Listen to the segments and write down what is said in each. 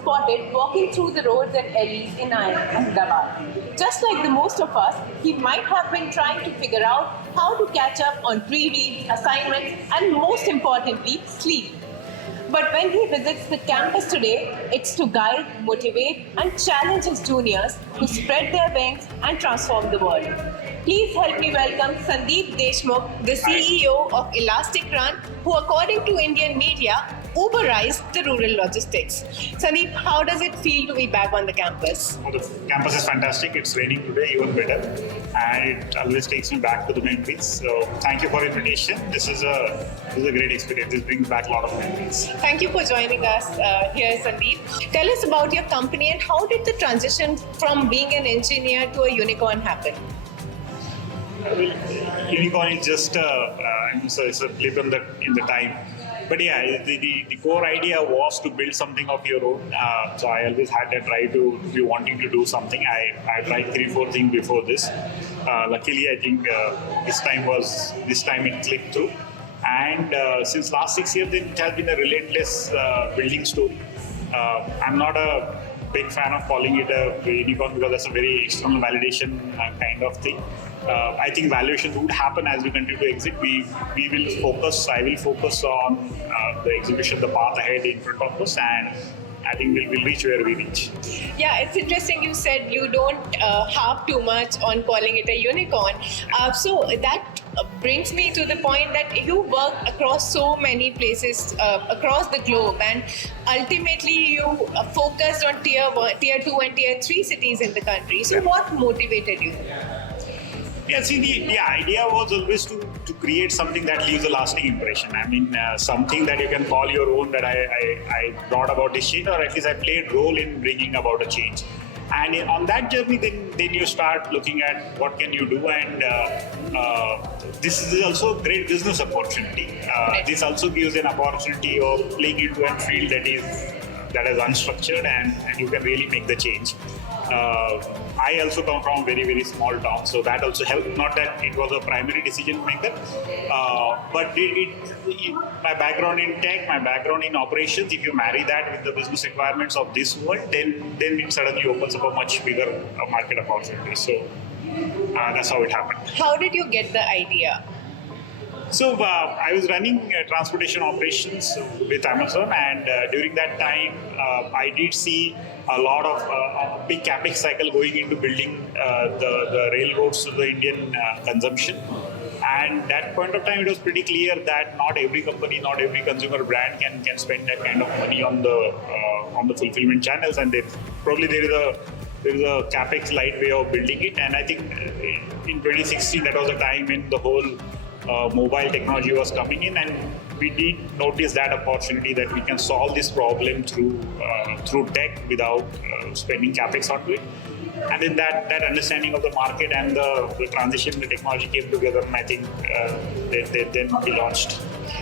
spotted walking through the roads and alleys in Ahmedabad. Just like the most of us, he might have been trying to figure out how to catch up on pre-reads, assignments, and most importantly, sleep. But when he visits the campus today, it's to guide, motivate, and challenge his juniors to spread their wings and transform the world. Please help me welcome Sandeep Deshmukh, the CEO of Elasticrun, who, according to Indian media, Uberized the rural logistics. Sandeep, how does it feel to be back on the campus? Well, the campus is fantastic. It's raining today, even better. And it always takes me back to the memories. So thank you for the invitation. This is a great experience. This brings back a lot of memories. Thank you for joining us here, Sandeep. Tell us about your company and how did the transition from being an engineer to a unicorn happen? Well, unicorn is just it's a blip in the time. But yeah, the core idea was to build something of your own. So I always had that try to be wanting to do something. I tried 3-4 things before this. Luckily, I think this time it clicked through. And since last 6 years, it has been a relentless building story. I'm not a big fan of calling it a unicorn because that's a very external validation kind of thing. I think valuation would happen as we continue to exit. I will focus on the execution, the path ahead in front of us, and I think we'll reach where we reach. Yeah, it's interesting you said you don't harp too much on calling it a unicorn. So that brings me to the point that you work across so many places across the globe, and ultimately you focused on tier 1, tier 2 and tier 3 cities in the country. So what motivated you? Yeah, see, the idea was always to create something that leaves a lasting impression. I mean, something that you can call your own, that I brought about this change, or at least I played role in bringing about a change. And on that journey, then you start looking at what can you do, and this is also a great business opportunity. This also gives an opportunity of playing into a field that is unstructured, and you can really make the change. I also come from a very, very small town, so that also helped. Not that it was a primary decision maker, but my background in tech, my background in operations, if you marry that with the business requirements of this world, then it suddenly opens up a much bigger market opportunity. So that's how it happened. How did you get the idea? So I was running transportation operations with Amazon, and during that time, I did see a lot of a big capex cycle going into building the railroads to the Indian consumption. And that point of time, it was pretty clear that not every company, not every consumer brand can spend that kind of money on the fulfillment channels, and there is a capex light way of building it. And I think in 2016, that was a time when the whole mobile technology was coming in, and we did notice that opportunity that we can solve this problem through tech without spending capex onto it. And then that understanding of the market and the transition, the technology came together, and I think then we launched.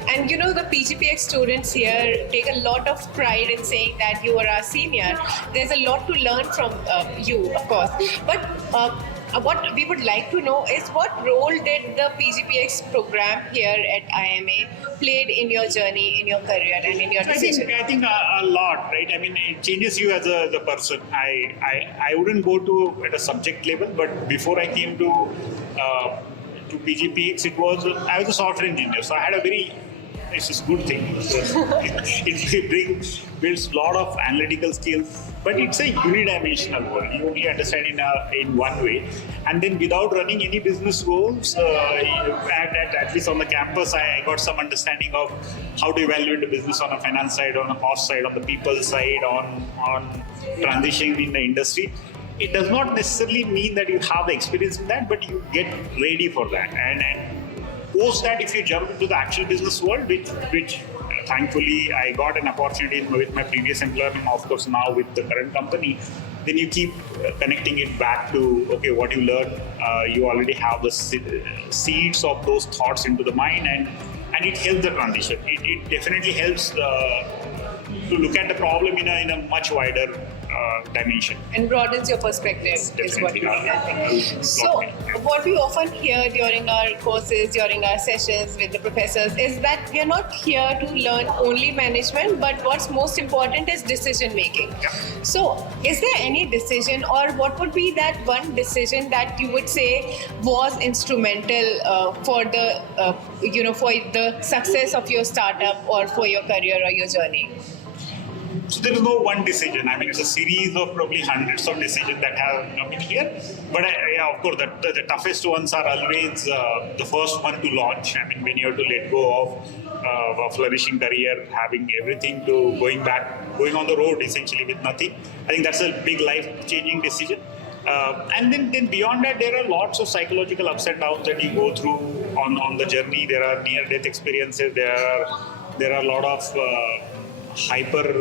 And you know, the PGPX students here take a lot of pride in saying that you are our senior. There's a lot to learn from you, of course. But what we would like to know is, what role did the PGPX program here at IIMA played in your journey, in your career, and in your decision? I think a lot, right? I mean, it changes you as a person. I wouldn't go to at a subject level, but before I came to PGPX, I was a software engineer, so I had a very it's a good thing. It builds a lot of analytical skills, but it's a unidimensional world. You only understand in one way. And then without running any business roles, at least on the campus, I got some understanding of how to evaluate the business on a finance side, on a cost side, on the people side, on transitioning in the industry. It does not necessarily mean that you have the experience in that, but you get ready for that. And post that, if you jump into the actual business world, which thankfully I got an opportunity with my previous employer, and of course now with the current company, then you keep connecting it back to, okay, what you learn, you already have the seeds of those thoughts into the mind, and it helps the transition. It definitely helps to look at the problem in a much wider dimension. And broadens your perspective is what you mean, I think. So, what we often hear during our courses, during our sessions with the professors is that we are not here to learn only management, but what's most important is decision making. Yeah. So, is there any decision, or what would be that one decision that you would say was instrumental for the for the success of your startup or for your career or your journey? So there is no one decision. I mean, it's a series of probably hundreds of decisions that have come in here. But of course, the toughest ones are always the first one to launch. I mean, when you have to let go of a flourishing career, having everything to going on the road essentially with nothing. I think that's a big life-changing decision. And then beyond that, there are lots of psychological ups and downs that you go through on the journey. There are near-death experiences. There are a lot of hyper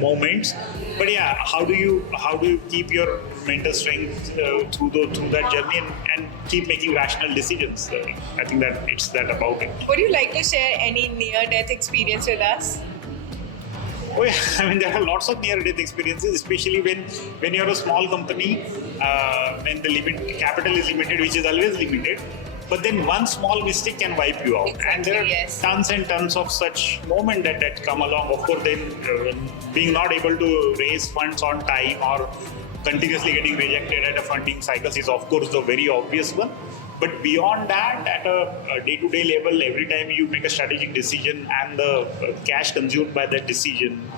moments. But yeah, how do you keep your mental strength through that journey and keep making rational decisions? I think that it's that about it. Would you like to share any near-death experience with us? Oh yeah, I mean there are lots of near-death experiences, especially when you're a small company, when the capital is limited, which is always limited. But then one small mistake can wipe you out. Exactly, and there are tons and tons of such moments that come along. Of course, then being not able to raise funds on time or continuously getting rejected at a funding cycle is of course the very obvious one. But beyond that, at a day-to-day level, every time you make a strategic decision and the cash consumed by that decision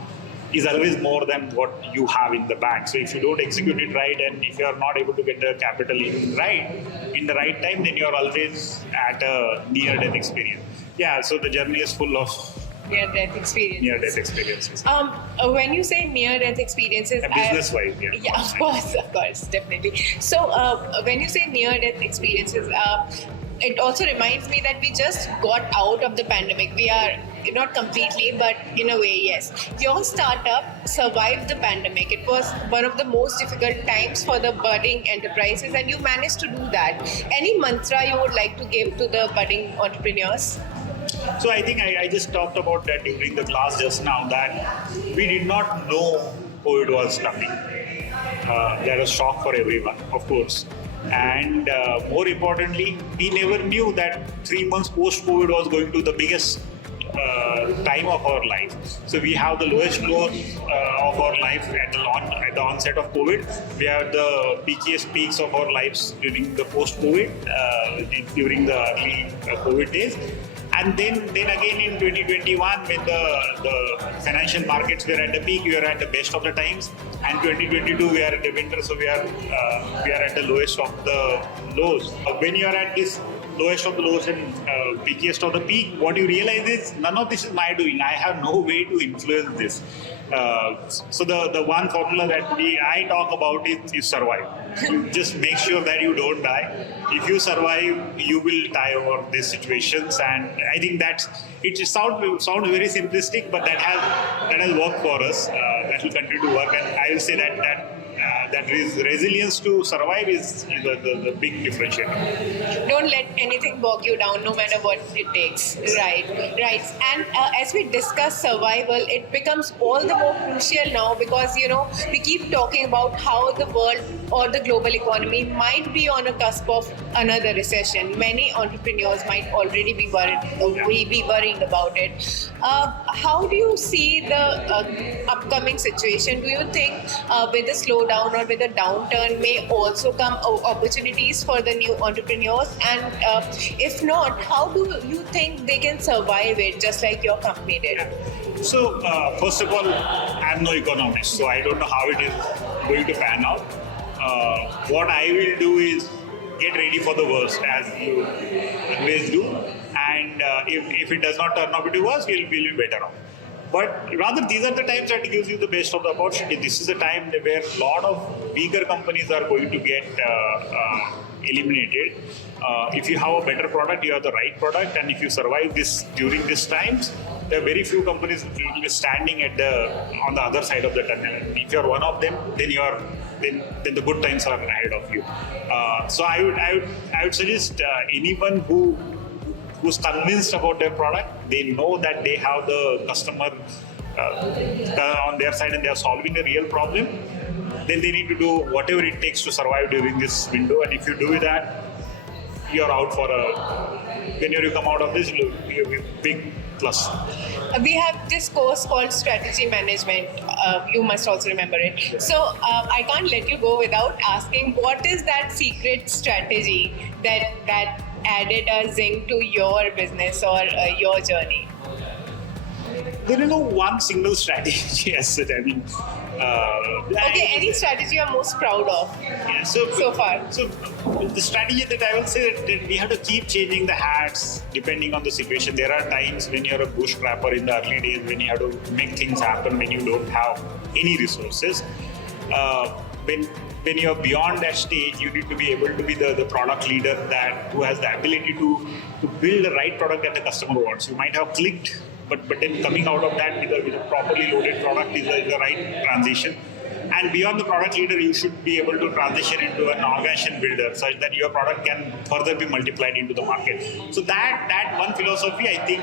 is always more than what you have in the bank. So if you don't execute it right and if you are not able to get the capital in the right time, then you're always at a near-death experience. Yeah, so the journey is full of near-death experiences. Near-death experiences. When you say near-death experiences, business-wise, yeah, of course, definitely. So when you say near-death experiences, it also reminds me that we just got out of the pandemic. We are not completely, but in a way, yes. Your startup survived the pandemic. It was one of the most difficult times for the budding enterprises, and you managed to do that. Any mantra you would like to give to the budding entrepreneurs? So I think I just talked about that during the class just now, that we did not know COVID was coming. That was shock for everyone, of course. And more importantly, we never knew that 3 months post-COVID was going to the biggest time of our life. So we have the lowest lows of our life at the onset of COVID. We have the peaks of our lives during the post-COVID, during the early COVID days. And then again in 2021, when the financial markets were at the peak, we were at the best of the times. And 2022, we are at the winter, so we are at the lowest of the lows. When you are at this lowest of the lows and peakiest of the peak, what you realize is none of this is my doing. I have no way to influence this. So the one formula that I talk about is survive. Just make sure that you don't die. If you survive, you will die over these situations. And I think it sounds very simplistic, but that has worked for us. That will continue to work. And I will say that resilience to survive is the big differentiator. Don't let anything bog you down, no matter what it takes. Right. And as we discuss survival, it becomes all the more crucial now because, we keep talking about how the world or the global economy might be on a cusp of another recession. Many entrepreneurs might already be worrying about it. How do you see the upcoming situation? Do you think with the slowdown or with the downturn may also come opportunities for the new entrepreneurs? And if not, how do you think they can survive it just like your company did? So, first of all, I'm no economist, so I don't know how it is going to pan out. What I will do is get ready for the worst, as you always do. And if it does not turn out to be worse, we'll be better off. But rather, these are the times that gives you the best of the opportunity. This is a time where a lot of bigger companies are going to get eliminated. If you have a better product, you have the right product, and if you survive this during these times, there are very few companies will be standing on the other side of the tunnel. If you're one of them, then the good times are ahead of you. So I would suggest anyone who's convinced about their product, they know that they have the customer on their side and they are solving a real problem, then they need to do whatever it takes to survive during this window. And if you do that, you're out for when you come out of this, you'll be a big plus. We have this course called Strategy Management. You must also remember it. So I can't let you go without asking, what is that secret strategy that added a zing to your business or your journey? There is no one single strategy as such. I mean, any strategy you're most proud of so far? So the strategy that I will say that we have to keep changing the hats depending on the situation. There are times when you're a bushcrapper in the early days when you have to make things happen when you don't have any resources. When you're beyond that stage, you need to be able to be the product leader who has the ability to build the right product that the customer wants. You might have clicked, but then coming out of that with a properly loaded product is the right transition. And beyond the product leader, you should be able to transition into an organization builder such that your product can further be multiplied into the market. So that one philosophy, I think,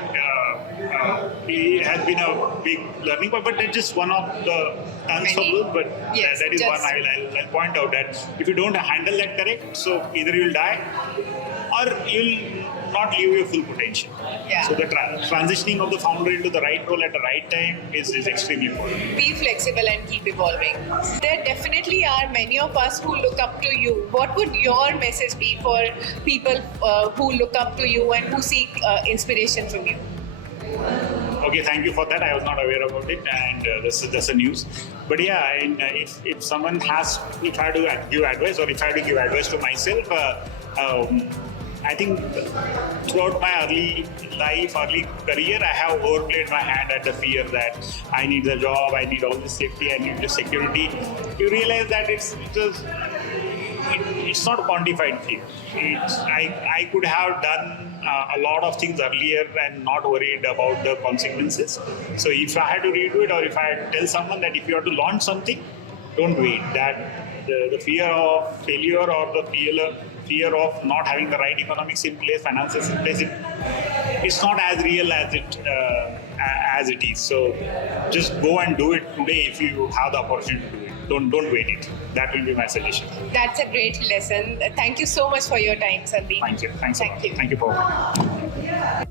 it has been a big learning, but it's just one of the tons of those. But yes, that is one I'll point out that if you don't handle that correct, so either you'll die or you'll not live your full potential. Yeah. So the transitioning of the founder into the right role at the right time is extremely important. Be flexible and keep evolving. There definitely are many of us who look up to you. What would your message be for people who look up to you and who seek inspiration from you? Okay, thank you for that. I was not aware about it, and that's a news. But yeah, if someone has, if I had to give advice, or if I had to give advice to myself, I think throughout my early career, I have overplayed my hand at the fear that I need the job, I need all the safety, I need the security. You realize that it's not a quantified thing. I could have done a lot of things earlier and not worried about the consequences. So if I had to redo it, or if I had to tell someone that if you have to launch something, don't wait. That the fear of failure or the fear of not having the right economics in place, finances in place, it's not as real as it is. So just go and do it today if you have the opportunity to do it. Don't wait it. That will be my suggestion. That's a great lesson. Thank you so much for your time, Sandeep. Thank you. Thank you for